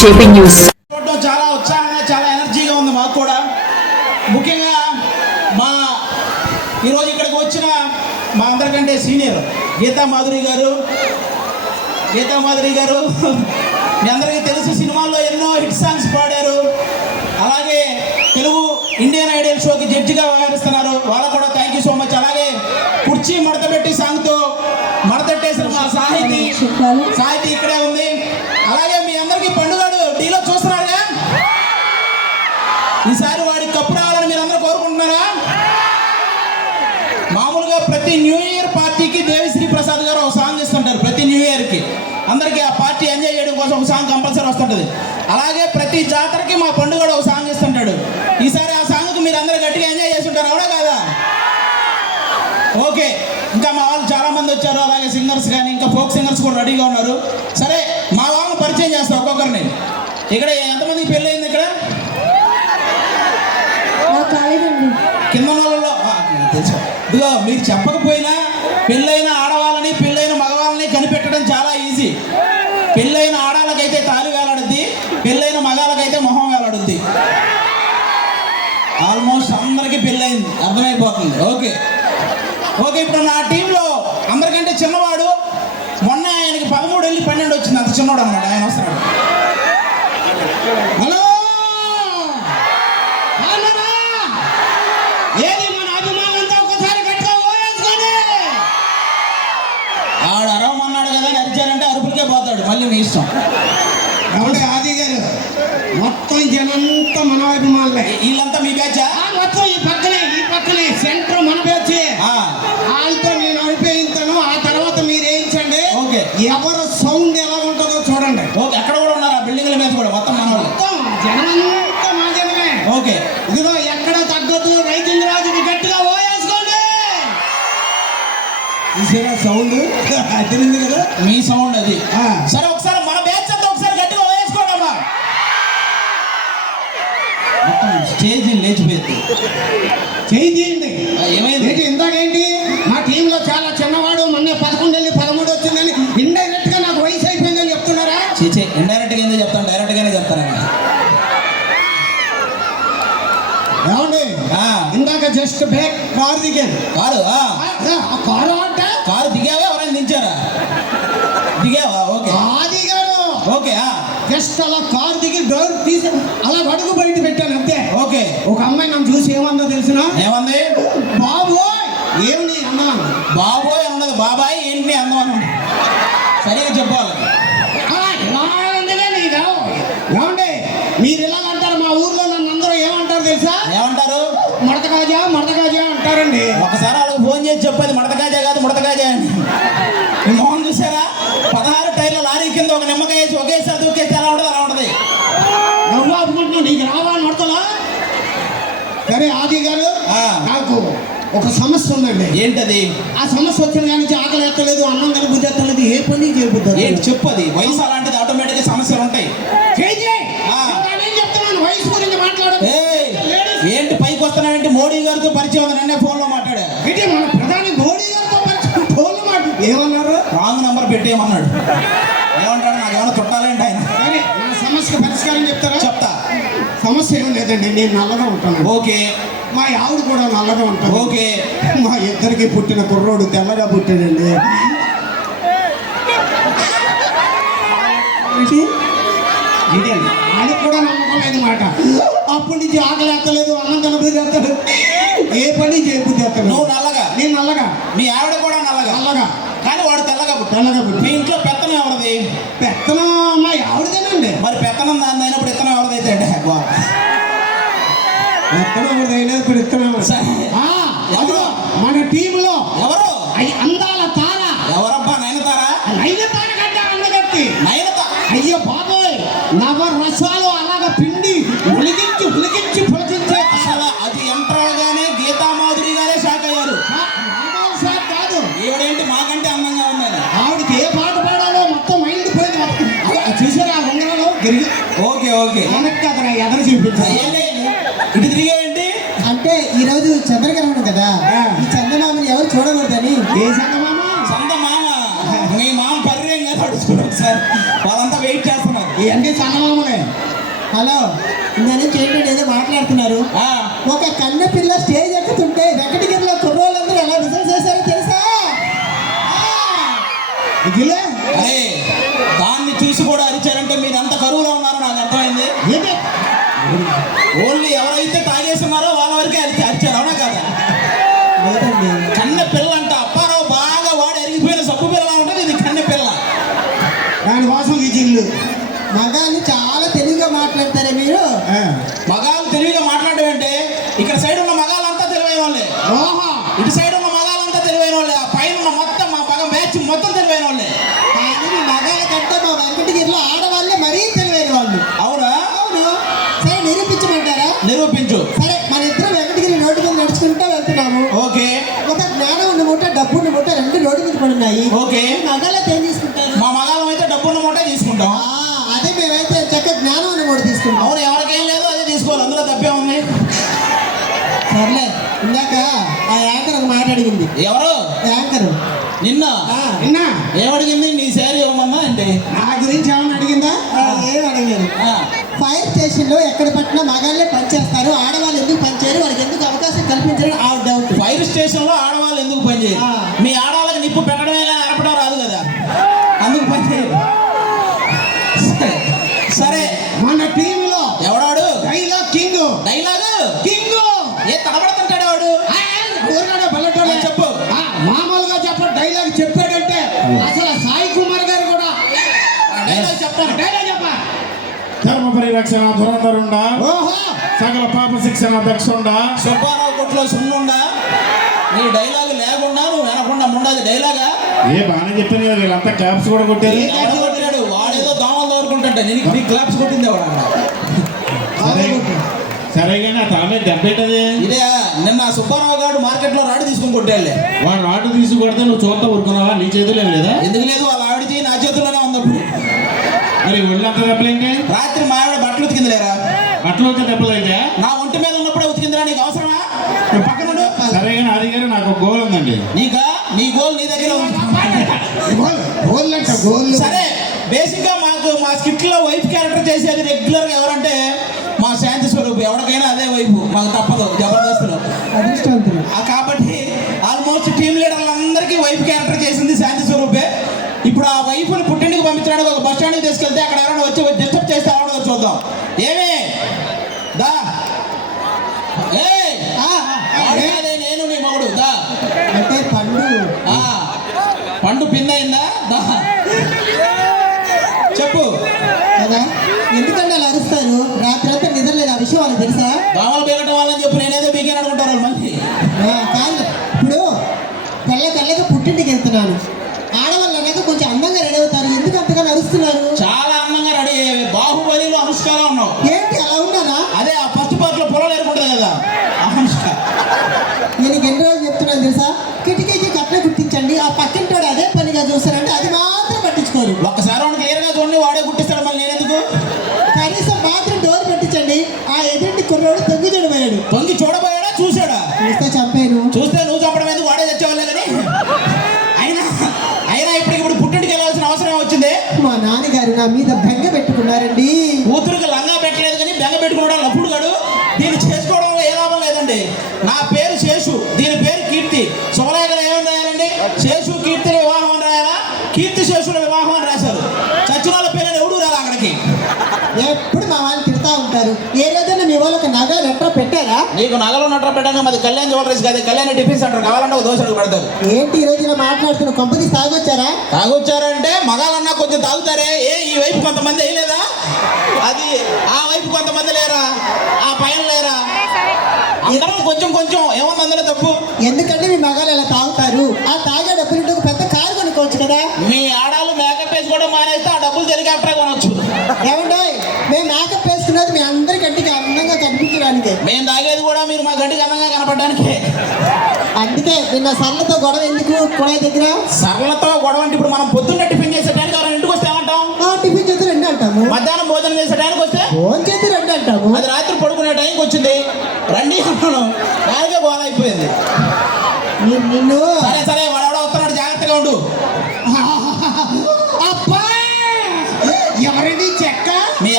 JP news చాలా ఉత్సాహంగా చాలా ఎనర్జీగా ఉంది మాకు కూడా. ముఖ్యంగా మా ఈరోజు ఇక్కడికి వచ్చిన మా అందరికంటే సీనియర్ గీతా మాధురి గారు. గీతా మాధురి గారు మీ అందరికీ తెలుసు సినిమాల్లో ఎన్నో హిట్ సాంగ్స్ పాడారు. అలాగే తెలుగు ఇండియన్ ఐడల్ షోకి జడ్జిగా వ్యవహరిస్తున్నారు. వాళ్ళకు కూడా థ్యాంక్ యూ సో మచ్ అలాగే కుర్చీ మడత వస్తుంటుంది అలాగే ప్రతి జాతరకి మా పండుగ ఒక సాంగ్ ఇస్తుంటాడు. ఈసారి ఆ సాంగ్కి మీరు అందరూ గట్టిగా ఎంజాయ్ చేస్తుంటారు అవునా కాదా? ఓకే. ఇంకా మా వాళ్ళు చాలా మంది వచ్చారు అలాగే సింగర్స్ కానీ ఇంకా ఫోక్ సింగర్స్ కూడా రెడీగా ఉన్నారు. సరే మా వాళ్ళని పరిచయం చేస్తాం ఒక్కొక్కరిని. ఇక్కడ ఎంతమందికి పెళ్ళి అయింది ఇక్కడ కింద వాళ్ళలో తెలుసు. ఇదిగో మీరు చెప్పకపోయినా పెళ్ళైన ఆడవాళ్ళని పెళ్ళైన మగవాళ్ళని కనిపెట్టడం చాలా ఈజీ. పెళ్ళైన ఆడాలకైతే తాలి పెళ్ళైన మగాళ్ళకైతే మొహం వేలాడుద్ది ఆల్మోస్ట్ అందరికీ పెళ్ళైంది. అర్థమైపోతుంది. ఓకే. ఓకే ఇప్పుడు నా టీంలో అందరికంటే చిన్నవాడు మొన్న ఆయనకి పదమూడు వెళ్ళి పన్నెండు వచ్చింది. అంత చిన్నవాడు అనమాట ఆయన వస్తున్నాడు. హలో! ఏది మన ఒక్కసారి గట్టిగా ఓవేసుకోండి ఆడు అరవమన్నాడు కదా అని అరిచారంటే అరుపులకే పోతాడు. మళ్ళీ మీ ఇష్టం. కాబట్టి ఆది మొత్తం జనంతా మన అభిమానులే వీళ్ళంతా మీ బ్యాచా? మొత్తం ఈ పక్కనే ఈ పక్కనే సెంటర్ మన ఆ, వాళ్ళతో నేను అనిపించాను ఆ తర్వాత మీరు వేయించండి ఓకే. ఎవరు సౌండ్ ఎలా ఉంటుందో చూడండి. ఓకే ఎక్కడ కూడా ఉన్నారు ఆ బిల్డింగ్ల మీద కూడా మొత్తం మన మొత్తం జనమంతా మా జనమే. ఓకే. ఇదిగో ఎక్కడ తగ్గదు రైతుల రాజుకి గట్టిగా ఓయేసుకోండి. సౌండ్? అర్థమైంది కదా? మీ సౌండ్ అది. సరే ఒకసారి లేచిపోయింది చేయి తీయండి ఆ, ఏమైంది? ఏంటి ఇందాకేంటి మా టీంలో చాలా చిన్నవాడు మొన్న పదకొండు వెళ్ళి పదమూడు వచ్చిందని ఇండైరెక్ట్గా నాకు వయసు అయిపోయిందని చెప్తున్నారా? చీచే ఇండైరెక్ట్గా చెప్తాను డైరెక్ట్ గానే చెప్తానండి ఏమండి? ఇందాక జస్ట్ బ్యాక్ కార్ దిగాను. కారు కారు అంటే? కారు దిగావా? ఎవరైనా దించారా? దిగావా ఓకే ఆది గారు ఓకే ఆ, జస్ట్ అలా కార్ దిగి డోర్ తీసి అలా అడుగు బయట పెట్టాను అంతే. ఓకే. ఒక అమ్మాయి నన్ను చూసి ఏమందో తెలిసిన? ఏమంది? బాబు ఏమి అన్నాను బాబోయ్ అన్నది. బాబాయ్ ఏంటి నీ అందం అన్నది. సరిగా చెప్పాలి. ఏమండి మీరు ఇలా అంటారు మా ఊర్లో నన్ను అందరూ ఏమంటారు తెలుసా? ఏమంటారు? మడతకాజా మడతకాజా అంటారండి. ఒకసారి వాళ్ళకి ఫోన్ చేసి చెప్పేది మడతకాజా కాదు ముడతకాజా అని మీ మోహన్ చూసారా పదహారు టైర్ల లారీ కింద ఒక నిమ్మకాయ వేసి ఒకేసారి దూకేస్తే ఎలా ఉంటుంది అలా ఉంటుంది నువ్వు ఆపుకుంటున్నావు నీకు రావా మడతలా సరే ఆది గారు. నాకు ఒక సమస్య ఉందండి. ఏంటది? ఆ సమస్య వచ్చిన కానీ నుంచి ఆకలి ఎత్తలేదు అన్నం కానీ బుద్ధి ఎత్తలేదు ఏ పని చేయబుద్ది ఏంటి చెప్పు అది? వయసు అలాంటిది ఆటోమేటిక్గా సమస్యలు ఉంటాయి. చెప్తున్నాను? వయసు గురించి మాట్లాడదు ఏయ్, ఏంటి పైకి వస్తున్నావేంటి? మోడీ గారితో పరిచయం ఉంది నన్నే ఫోన్లో మాట్లాడా? మన ప్రధాని మోడీ గారితో పరిచయం? ఫోన్లు మాట ఏమన్నారు? రాంగ్ నంబర్ పెట్టేయమన్నాడు. సమస్య లేదండి నేను నల్లగా ఉంటాను ఓకే. మా ఆవిడ కూడా నల్లగా ఉంటాను ఓకే. మా ఇద్దరికి పుట్టిన కుర్రోడు తెల్లగా పుట్టాడండి. ఆయనకు కూడా నమ్మకం లేదన్నమాట. అప్పటి నుంచి ఆకలి ఎత్తలేదు అన్నం తినబుద్ధి ఎత్తలేదు ఏ పని చేయబుద్ధి ఎత్తలేదు నువ్వు నల్లగా? నేను నల్లగా. మీ ఆవిడ కూడా నల్లగా? నల్లగా. కానీ వాడు తెల్లగా తెల్లగా పుట్టి మీ ఇంట్లో పెత్తనం ఎవరిది? పెత్తనం మా ఆవిడదేనండి. మరి పెత్తనం దాన్ని అయినప్పుడు ఇత్తనం ఎవరిదైతే? పెత్తనం ఎవరిదైనా ఇప్పుడు ఇత్తనం సరే. ఆ, అదిగో మన టీంలో ఎవరు? అందాల తార. ఎవరబ్బా నయనతారా? నైన తార కట్ట అందగత్తి. నయనత? అయ్యో బాబోయ్ నవ రసాలు అలాగ పిండి ఉలికించి ఉలికించి పులికించే అసలు అది ఎంటర్ అవగానే గీతా మాధురి గారే షాక్ అయ్యారు సార్ కాదు. ఈవిడేంటి మాకంటే అందంగా ఉందని? ఆవిడకి ఏ పాట పాడాలో మొత్తం మైండ్ పోయింది. చూసారా ఉంగరాలు? Okay okay. వెనక్కి అతను ఎదురు చూపించాలి ఏంటి? ఇటు తిరిగేంటి అంటే ఈ రోజు చంద్రగ్రహణం కదా. ఈ చందమామని ఎవరు చూడకూడదని? ఏ సంగమామా సొంత మామ మీ మామ పర్యం కదా అడుగుతాడు ఒకసారి వాళ్ళంతా వెయిట్ చేస్తున్నారు. ఇవన్నీ సన్నమామలే హలో నేను ఏంటంటే ఏదో మాట్లాడుతున్నారు. ఆ, ఒక కన్న పిల్ల స్టేజ్ ఎక్కుతుంటే వెంకటగిరిలో కుర్రోళ్ళందరూ ఎలా విజయం చేశారో తెలుసా! ఇదిలే దాన్ని చూసి కూడా అరిచారంటే మీరు ఎంత కరువులో ఉన్నారో నాకు అర్థమైంది. ఏంటి ఓన్లీ ఎవరైతే తాగేస్తున్నారో వాళ్ళ వరకే అది అరిచారు అవునా కదా? లేదండి. కన్న పిల్ల అంట అప్పారావు బాగా వాడు అరిగిపోయిన సబ్బు పిల్ల ఉంటుంది ఇది కన్న పిల్ల. దానికోసం ఈ జిల్లు. మగాళ్ళు నడుచుకుంటూ వెళ్తున్నాము ఓకే. ఒక జ్ఞానం ఉన్న మూట డబ్బు ఉన్న మూట రెండు రోడ్డు మీద పడి ఉన్నాయి ఓకే మగాళ్ళతో ఏం తీసుకుంటారు? మా మగాళ్ళం అయితే డబ్బున్న మూట తీసుకుంటాం. ఆ, అదే మేమైతే చక్క జ్ఞానం ఉన్న మూట తీసుకుంటాం. అవును ఎవరికేం లేదు అదే తీసుకోవాలి. అందులో తప్పే ఉంది. సర్లే ఇందాక ఆ యాంకర్ ఒక మాట అడిగింది. ఎవరు? యాంకర్. నిన్న? ఆ, నిన్నా? ఏమడిగింది నీ శారీ ఇవ్వమన్నా అంటే నా గురించి ఏమన్నా అడిగిందా ఆ, ఏం అడగలేదు ఆ, ఫైర్ స్టేషన్లో ఎక్కడ పట్టినా మగాళ్ళే పనిచేస్తారు. ఆడవాళ్ళు ఎందుకు పనిచేయరు? వాళ్ళకి ఎందుకు అవకాశం కల్పించడం ఆ డౌట్ ఫైర్ స్టేషన్లో ఆడవాళ్ళు ఎందుకు పనిచేయరు. మీ ఆడవాళ్ళకి నిప్పు పెట్టడమే కానీ అరపడం రాదు కదా. అందుకు పనిచేయరు. సరే. మన టీవీలో ఎవడాడు? డైలాగ్ కింగ్ డైలాగు కింగ్ ఏ తడబడుతుంటాడు వాడు? ఊరగానే పల్లెటూరు చెప్పు. మామూలుగా చెప్ప డైలాగ్ చెప్పాడంటే అసలు సాయి కుమార్ గారు కూడా డైలాగ్ చెప్తాను. పరిరక్షణ ధురంధరుండ? ఓహో! సకల పాప శిక్షణ దక్షుండ? సుబ్బారావు కొట్లో సున్నుండా? నీ డైలాగ్ లేకుండా నువ్వు వినకుండా ఉండదు డైలాగా? ఏ బాగానే చెప్పింది కదా వీళ్ళంతా క్యాప్స్ కూడా కొట్టారు. కొట్టాడు? వాడేదో దోమలు దోరుకుంటుంటే నేను నీ క్లాప్స్ కొట్టింది అక్కడ సరే కానీ ఆ తల మీద దెబ్బ ఏంటది ఇదే నిన్న సుబ్బారావు గారు మార్కెట్లో రాడు తీసుకుని కొట్టాడులే వాడు రాటు తీసి కొడితే నువ్వు చూస్తా ఊరుకున్నావా? నీ చేతులు లేదా? ఎందుకు లేదు వాళ్ళ ఆవిడ చేయి నా చేతుల్లోనే ఉంది అప్పుడు మరి ఒళ్ళంతా దెబ్బలేంటి? రాత్రి మా ఆవిడ బట్టలు ఉతికింది లేరా బట్టలు వచ్చే దెబ్బలు అయితే నా ఒంటి మీద ఉన్నప్పుడే ఉతికిందిరా నీకు అవసరమా? నువ్వు పక్కన ఉండు. సరే కానీ అది గారు నాకు ఒక గోల్ ఉందండి. నీకా? నీ గోల్ నీ దగ్గర ఉంది. గోల్ గోల్ అంట గోల్. సరే బేసిక్గా మాకు మా స్కిట్లో వైఫ్ క్యారెక్టర్ చేసేది రెగ్యులర్గా ఎవరంటే మా శాంతి స్వరూప్. ఎవరికైనా అదే వైపు మాకు తప్పదు జబర్దస్త్లో. కాబట్టి ఆల్మోస్ట్ టీమ్ లీడర్లందరికీ వైఫ్ క్యారెక్టర్ చేసింది శాంతి స్వరూపే. ఇప్పుడు ఆ పంపించడానికి ఒక బస్ స్టాండ్కి తీసుకెళ్తే అక్కడ ఎవరైనా వచ్చి డిస్టర్బ్ చేస్తే ఎవడో చూద్దాం. ఏమే? దా. నేను నీ మగుడు. దా. అంటే పండు. ఆ, పండు పిన్నయిందా దా. చెప్పు. కదా? ఎందుకంటే అలా అరుస్తారు? రాత్రి అంతా నిద్ర లేదు. ఆ విషయం వాళ్ళకి తెలుసా? దోమలు బీగటం వాళ్ళని చెప్పి నేనేదో బీగాను అనుకుంటారు ఆ, కాదు. ఇప్పుడు కళ్ళ కళ్ళకి పుట్టింటికి వెళ్తున్నాను. అంతగా అరుస్తున్నారు చాలా అందంగా రెడీ అయ్యేవి బాహుబలిలో అనుష్కలా ఉన్నావు. ఏంటి అలా ఉన్నారా? అదే ఆ ఫస్ట్ పార్ట్లో పొలం ఏర్పడుతుంది కదా. అనుష్క. నేను ఎన్ని రోజులు చెప్తున్నాను తెలుసా? కిటికీకి కట్ల గుర్తించండి ఆ నా మీద బెంగ పెట్టుకున్నారండి. కూతురికి లంగా పెట్టలేదు కానీ బెంగ పెట్టుకున్నాడు అప్పుడు గడు దీన్ని చేసుకోవడంలో ఏ లాభం లేదండి. నా పేరు శేషు దీని పేరు కీర్తి. నీకు నగలు నట్ర పెట్టాక మాది కళ్యాణ్ జ్యువెలరీస్ కాదు కళ్యాణ్ టిఫిన్ సెంటర్ కావాలంటే ఒక దోశ పెడతారు. ఏంటి ఈ రోజు ఇలా మాట్లాడుతున్న కంపెనీ తాగొచ్చారా? తాగొచ్చారంటే మగాలన్నా కొంచెం తాగుతారే. ఏ ఈ వైపు కొంతమంది వేయలేదా? అది ఆ వైపు కొంతమంది లేరా? ఆ పైన లేరా? అందరం కొంచెం కొంచెం ఏముంది అందులో తప్పు? ఎందుకంటే మీ మగాళ్ళు ఇలా తాగుతారు. ఆ తాగే డబ్బులు పెద్ద కారు కొనుక్కోవచ్చు కదా? మీ ఆడాలు మేకప్ వేసుకోవడం మానేస్తే ఆ డబ్బులు హెలికాప్టర్ కొనొచ్చు. ఏమండి మేము మేకప్ వేసుకున్నది మీ అందరికంటే అందంగా కనిపించడానికి మేము తాగేది కూడా మీరు మా గంటికి అందంగా కనపడడానికి. అందుకే నిన్న సన్నతో గొడవ ఎందుకు కుళాయి దగ్గర? సరళతో గొడవ అంటే ఇప్పుడు మనం పొద్దున్న టిఫిన్ చేసే టైంకి ఎవరైనా ఇంటికి వస్తే ఏమంటాం ఆ టిఫిన్ చేతి రెండు అంటాము మధ్యాహ్నం భోజనం చేసే టైంకి వస్తే ఫోన్ చేతి రెండు అంటాము అది రాత్రి పడుకునే టైంకి వచ్చింది రండి అన్నాను దానికే గోల అయిపోయింది ని- నిన్ను సరే సరే వాడెవడో వస్తున్నాడు జాగ్రత్తగా ఉండు అబ్బా ఎవరిది చెక్క మీ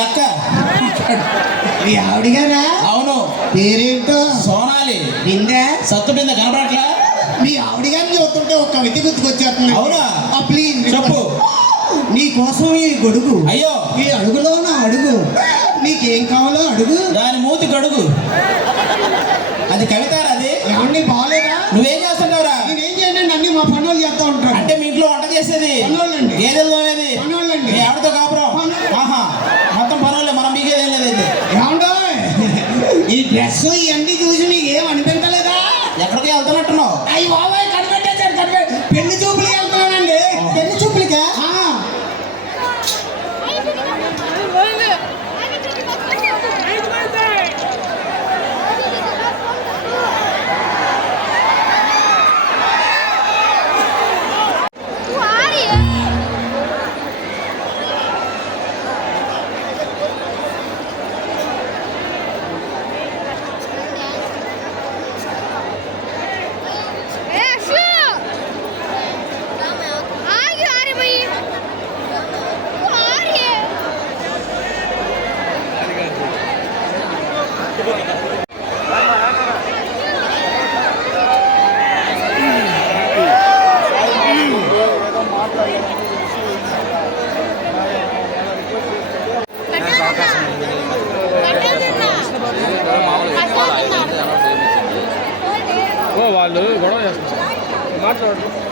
ఆవిడ గారా పేరేంటో సోనాలి. బిందె సత్తు మీద కనబడట్లా మీ ఆవిడ గారిని చూస్తుంటే ఒక కవిత గుర్తుకొచ్చేస్తుంది. అవునా? ప్లీజ్ చెప్పు. నీ కోసం ఈ గొడుగు. అయ్యో. ఈ అడుగులో నా అడుగు. నీకేం కావాలో అడుగు. దాని మూతి కడుగు అది కవితారా అది? ఏమండి బాగాలేదా నువ్వేం చేస్తుంటావురా? నేనేం చేయండి అన్ని మా పనులు చేస్తూ ఉంటాను అంటే మీ ఇంట్లో వంట చేసేది? పనోళ్ళండి. గేదెలు తోమేది? ఆవిడతో కాపురం పనోళ్ళండి. ఆహా మొత్తం పనులే మనం మీకేదేం లేదు అయితే ఏమండో ఈ డ్రెస్ ఇవన్నీ చూసి వాళ్ళు గొడవ చేస్తున్నారు మాట్లాడు